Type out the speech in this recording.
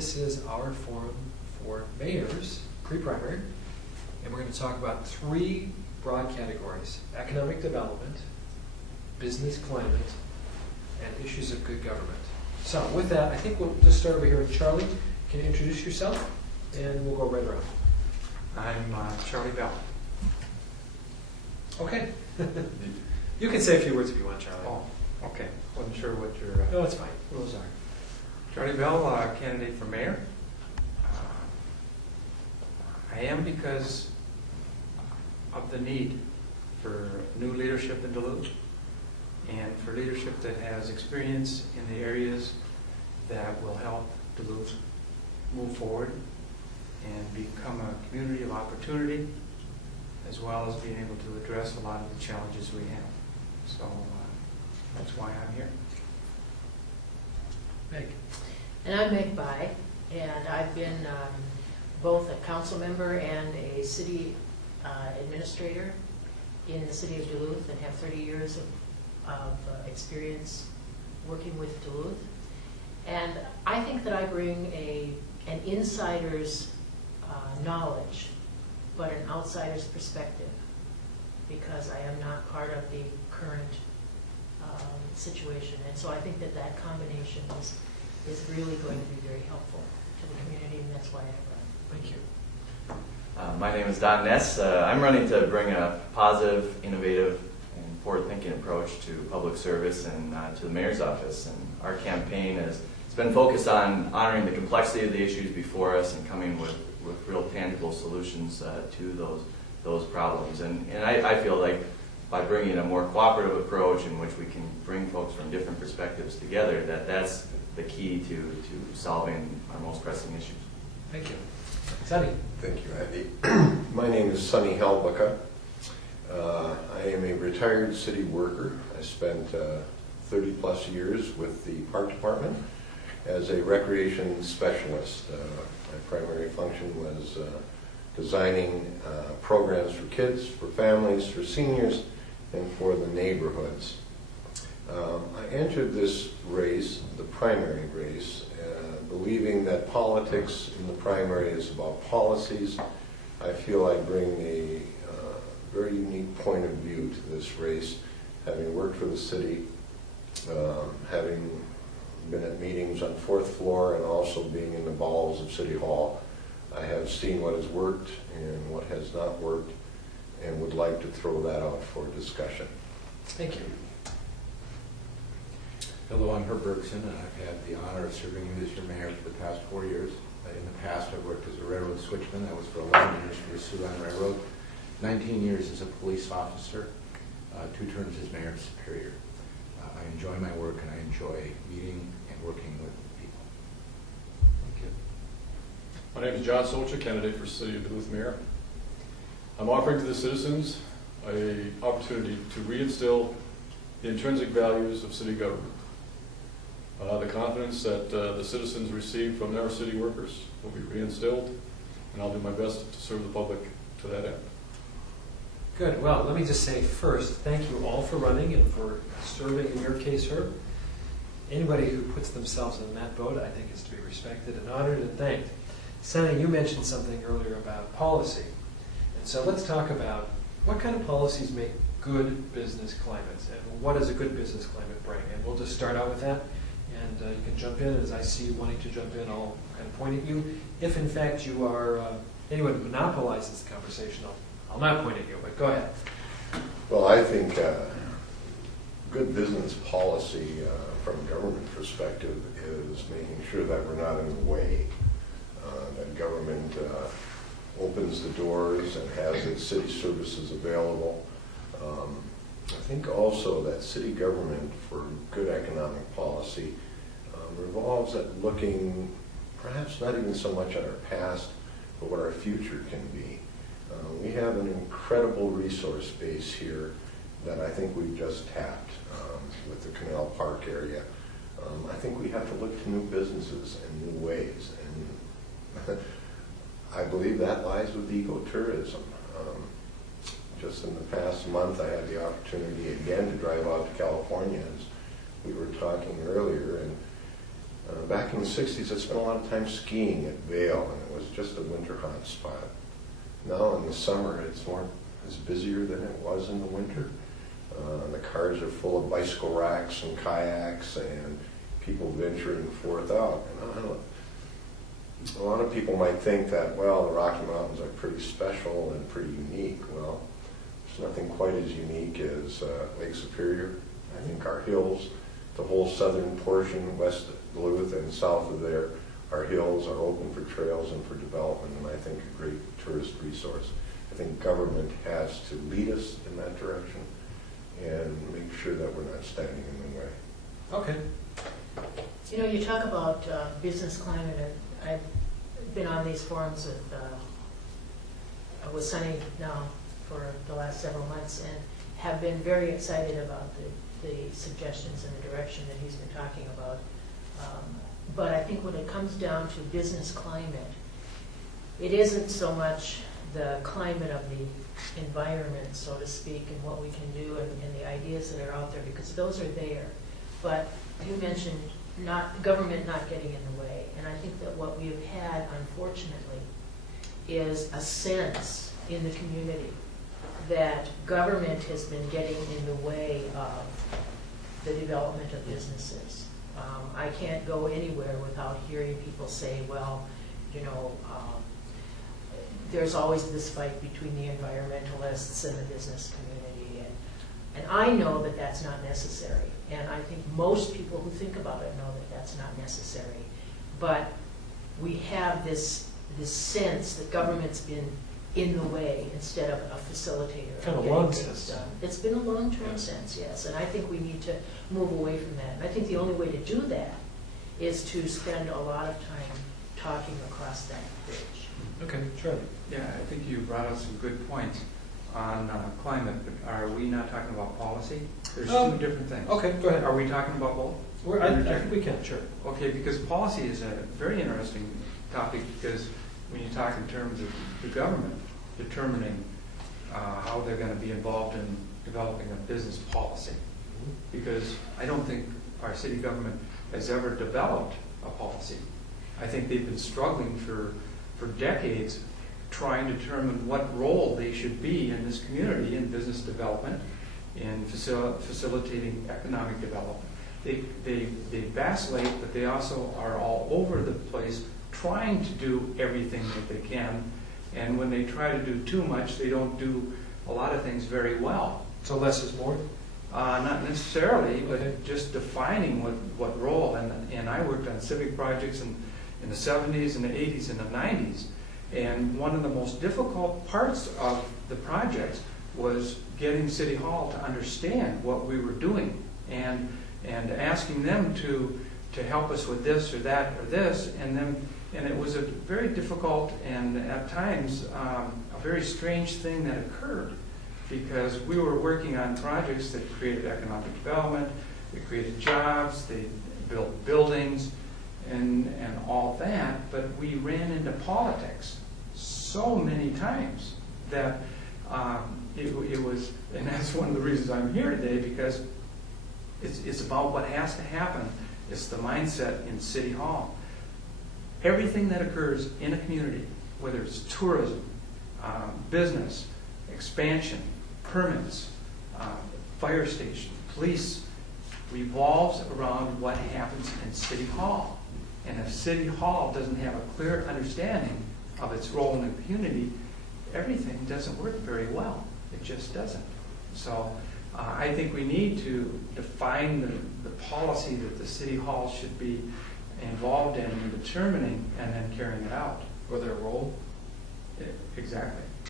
This is our forum for mayors, pre-primary, and we're going to talk about three broad categories: economic development, business climate, and issues of good government. So with that, I think we'll just start over here with Charlie. Can you introduce yourself? And we'll go right around. I'm Charlie Bell. Okay. You can say a few words if you want, Charlie. Oh, okay. Wasn't sure what your No, it's fine. rules are. Charlie Bell, candidate for mayor. I am because of the need for new leadership in Duluth and for leadership that has experience in the areas that will help Duluth move forward and become a community of opportunity, as well as being able to address a lot of the challenges we have. So that's why I'm here. Meg. And I'm Meg Bai, and I've been both a council member and a city administrator in the city of Duluth, and have 30 years of experience working with Duluth. And I think that I bring an insider's knowledge, but an outsider's perspective, because I am not part of the current situation. And so I think that that combination is really going to be very helpful to the community, and that's why I run. Thank you. My name is Don Ness. I'm running to bring a positive, innovative, and forward-thinking approach to public service and to the mayor's office. And our campaign has been focused on honoring the complexity of the issues before us and coming with real tangible solutions to those problems. And I feel like by bringing a more cooperative approach in which we can bring folks from different perspectives together, that's the key to solving our most pressing issues. Thank you. Sonny. Thank you, Andy. My name is Sonny Helbicka. I am a retired city worker. I spent 30 plus years with the park department as a recreation specialist. My primary function was designing programs for kids, for families, for seniors, and for the neighborhoods. I entered this race, the primary race, believing that politics in the primary is about policies. I feel I bring a very unique point of view to this race, having worked for the city, having been at meetings on 4th floor, and also being in the bowels of City Hall. I have seen what has worked and what has not worked, and would like to throw that out for discussion. Thank you. Hello, I'm Herb Bergson, and I've had the honor of serving you as your mayor for the past 4 years. In the past, I've worked as a railroad switchman. That was for 11 years for the Siouxland Railroad, 19 years as a police officer, 2 terms as mayor of Superior. I enjoy my work, and I enjoy meeting and working with people. Thank you. My name is John Solcha, candidate for City of Duluth Mayor. I'm offering to the citizens an opportunity to reinstill the intrinsic values of city government. The confidence that the citizens receive from their city workers will be reinstilled, and I'll do my best to serve the public to that end. Good. Well, let me just say first, thank you all for running and for serving, in your case, Herb. Anybody who puts themselves in that boat, I think, is to be respected and honored and thanked. Sonny, you mentioned something earlier about policy. And so let's talk about what kind of policies make good business climates, and what does a good business climate bring? And we'll just start out with that, and you can jump in. As I see you wanting to jump in, I'll kind of point at you. If in fact you are anyone who monopolizes the conversation, I'll not point at you, but go ahead. Well, I think good business policy from a government perspective is making sure that we're not in the way, that government opens the doors and has its city services available. I think also that city government, for good economic policy, revolves at looking perhaps not even so much at our past, but what our future can be. We have an incredible resource base here that I think we've just tapped with the Canal Park area. I think we have to look to new businesses and new ways, and I believe that lies with ecotourism. Just in the past month, I had the opportunity again to drive out to California, as we were talking earlier, and Back in the 60s, I spent a lot of time skiing at Vail, and it was just a winter hot spot. Now in the summer, it's busier than it was in the winter. The cars are full of bicycle racks and kayaks and people venturing forth out. And I don't know, a lot of people might think that, well, the Rocky Mountains are pretty special and pretty unique. Well, there's nothing quite as unique as Lake Superior. I think our hills, the whole southern portion, west of Duluth and south of there, our hills are open for trails and for development, and I think a great tourist resource. I think government has to lead us in that direction and make sure that we're not standing in the way. Okay. You know, you talk about business climate, and I've been on these forums with Sunny now for the last several months, and have been very excited about the suggestions and the direction that he's been talking about. But I think when it comes down to business climate, it isn't so much the climate of the environment, so to speak, and what we can do and the ideas that are out there, because those are there. But you mentioned government not getting in the way, and I think that what we have had, unfortunately, is a sense in the community that government has been getting in the way of the development of businesses. I can't go anywhere without hearing people say, well, you know, there's always this fight between the environmentalists and the business community, and I know that that's not necessary, and I think most people who think about it know that that's not necessary. But we have this sense that government's been in the way instead of a facilitator. Kind of getting long things sense. done. It's been a long-term sense, yes, and I think we need to move away from that. And I think the only way to do that is to spend a lot of time talking across that bridge. Okay, Charlie. Yeah, I think you brought up some good points on climate, but are we not talking about policy? There's two different things. Okay, go ahead. Are we talking about both? I think we can, sure. Okay, because policy is a very interesting topic, because when you talk in terms of the government determining how they're going to be involved in developing a business policy, because I don't think our city government has ever developed a policy. I think they've been struggling for decades trying to determine what role they should be in this community in business development, in facilitating economic development. They vacillate, but they also are all over the place trying to do everything that they can, and when they try to do too much, they don't do a lot of things very well. So less is more? Not necessarily, but Okay. just defining what role. And I worked on civic projects in the 70s and the 80s and the 90s, and one of the most difficult parts of the projects was getting City Hall to understand what we were doing, and asking them to help us with this or that or this, and it was a very difficult and at times a very strange thing that occurred, because we were working on projects that created economic development, they created jobs, they built buildings and all that, but we ran into politics so many times that it was, and that's one of the reasons I'm here today, because it's about what has to happen. It's the mindset in City Hall. Everything that occurs in a community, whether it's tourism, business, expansion, permits, fire station, police, revolves around what happens in City Hall. And if City Hall doesn't have a clear understanding of its role in the community, everything doesn't work very well. It just doesn't. So I think we need to define the policy that the City Hall should be involved in determining and then carrying it out. Or their role? Exactly.